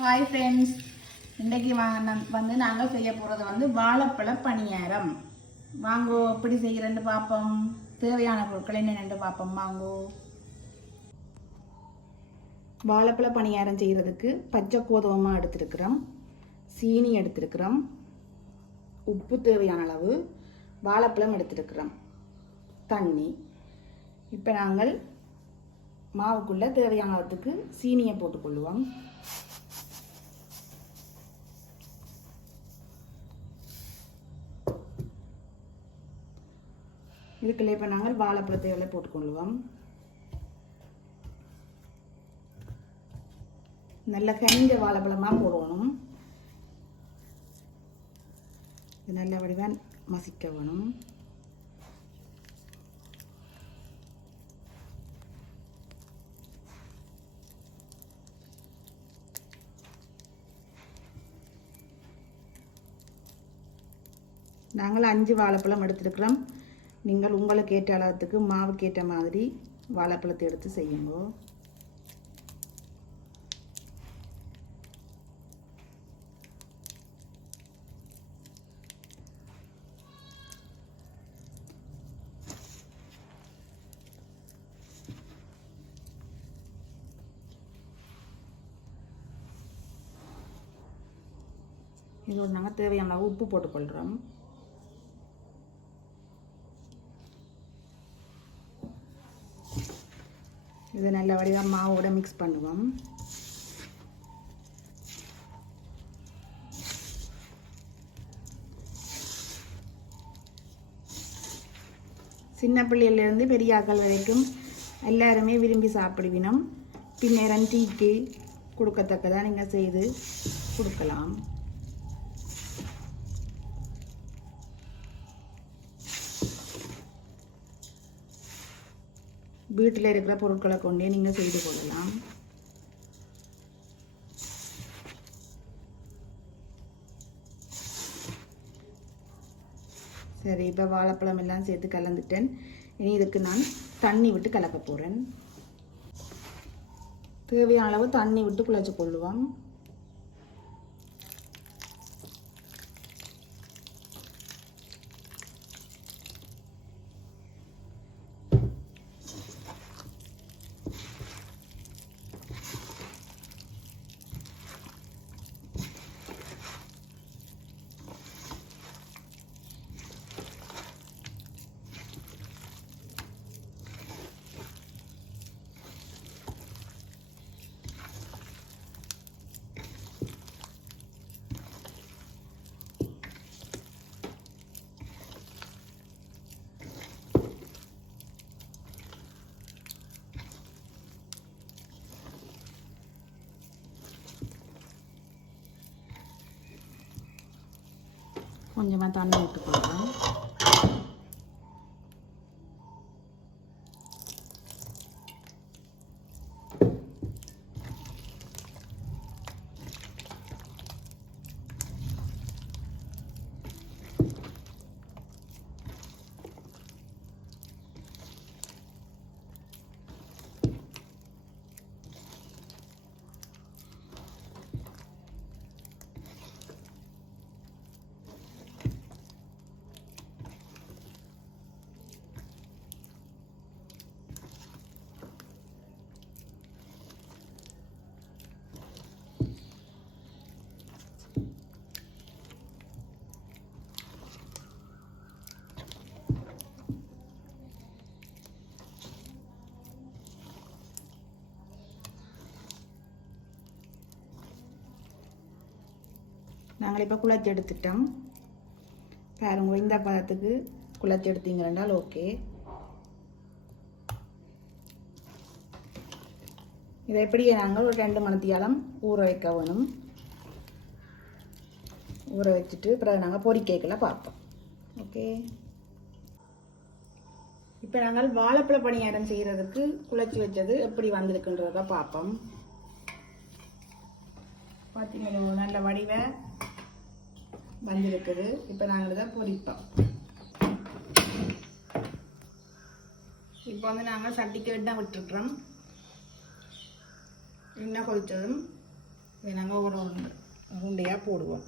Hi friends, இன்றைக்கி வந்து நாங்கள் செய்ய போகிறது வந்து வாழைப்பழ பணியாரம். வாங்கோ எப்படி செய்கிறேன்னு பார்ப்போம். தேவையான பொருட்கள் என்னென்னு பார்ப்போம். வாங்கோ. வாழைப்பழ பணியாரம் செய்கிறதுக்கு பச்சை கோதுமை எடுத்துருக்கிறோம், சீனி எடுத்துருக்கிறோம், உப்பு தேவையான அளவு, வாழைப்பழம் எடுத்துருக்கிறோம், தண்ணி. இப்போ நாங்கள் மாவுக்குள்ளே தேவையான அளவுக்கு சீனியை போட்டுக்கொள்வோம். இதுக்குள்ளே இப்போ நாங்கள் வாழைப்பழத்தை எல்லாம் போட்டுக்கொள்வோம். நல்ல கனிஞ்ச வாழைப்பழமாக போடணும். இது நல்ல வடிவாக மசிக்க வேணும். நாங்கள் 5 வாழைப்பழம் எடுத்துருக்கிறோம். நீங்கள் உங்களுக்கு ஏற்ற அளவுக்கு மாவுக்கு ஏற்ற மாதிரி வாழைப்பழத்தை எடுத்து செய்யுங்க. இதோடு நாங்கள் தேவையான அளவு உப்பு போட்டுக்கொள்கிறோம். இதை நல்ல வடிவாக மாவோட மிக்ஸ் பண்ணுவோம். சின்ன பிள்ளையிலேருந்து பெரிய ஆக்கள் வரைக்கும் எல்லாருமே விரும்பி சாப்பிடுவினோம். பின்னேரம் டீக்கு கொடுக்கத்தக்கதாக நீங்கள் செய்து கொடுக்கலாம். வீட்டில் இருக்கிற பொருட்களை கொண்டே நீங்கள் செய்து கொள்ளலாம். சரி, இப்போ வாழைப்பழம் எல்லாம் சேர்த்து கலந்துட்டேன். இனி இதுக்கு நான் தண்ணி விட்டு கலக்க போகிறேன். தேவையான அளவு தண்ணி விட்டு குழைச்சி கொள்ளுவோம். கொஞ்சமாக தண்ணி விட்டுக்கொள்கிறோம். நாங்கள் இப்போ குழச்சி எடுத்துட்டோம். பாருங்க, இந்த பதத்துக்கு குழச்சி எடுத்தீங்கன்னால் ஓகே. இதை எப்படியே நாங்கள் ஒரு 2 மணித்தியாலம் ஊற வைக்க வேணும். ஊற வச்சுட்டு பிறகு நாங்கள் பொரிக்கைகளை பார்ப்போம். ஓகே, இப்போ நாங்கள் வாழைப்பழ பணியாரம் செய்கிறதுக்கு குழச்சி வச்சது எப்படி வந்திருக்குன்றத பார்ப்போம். பார்த்தீங்களோ, நல்ல வடிவை வந்திருக்குது. இப்போ நாங்கள் இதை பொரிப்போம். இப்போ வந்து நாங்கள் சட்டிக்கு எண்ணெய் விட்டுருக்குறோம். எண்ணெய் கொதித்ததும் இதை நாங்கள் ஒரு உருண்டையாக போடுவோம்.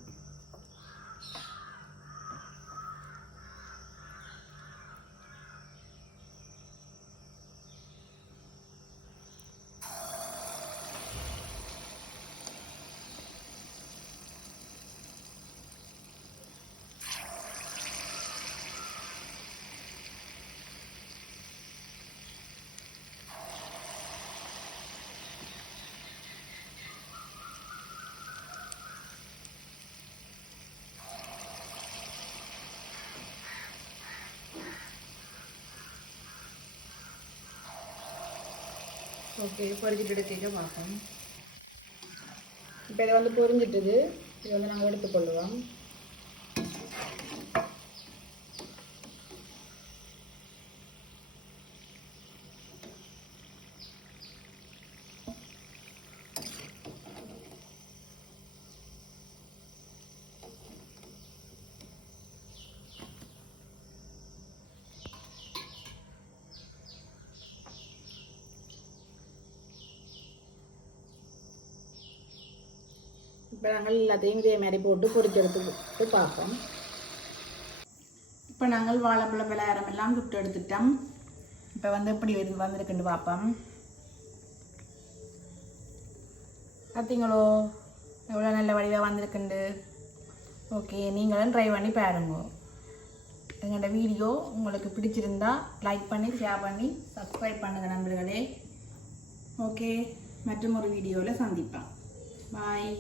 ஓகே, பொரிஞ்சிட்டு எடுத்துக்க பார்ப்போம். இப்போ இதை வந்து பொரிஞ்சிட்டுது. இதை வந்து நாங்கள் எடுத்துக்கொள்ளுவோம். இப்போ நாங்கள் எல்லாத்தையும் இதே மாதிரி போட்டு பொரிச்செடுத்து பார்ப்போம். இப்போ நாங்கள் வாழைப்பழ பலகாரம் எல்லாம் சுட்டு எடுத்துட்டோம். இப்போ வந்து எப்படி வந்திருக்குன்னு பார்ப்போம். பார்த்தீங்களோ எவ்வளோ நல்ல வடிவாக வந்திருக்குண்டு. ஓகே, நீங்களும் ட்ரை பண்ணி பாருங்க. எங்களோட வீடியோ உங்களுக்கு பிடிச்சிருந்தா லைக் பண்ணி ஷேர் பண்ணி சப்ஸ்கிரைப் பண்ணுங்கள் நண்பர்களே. ஓகே, மற்றும் ஒரு வீடியோவில் சந்திப்போம். பாய்.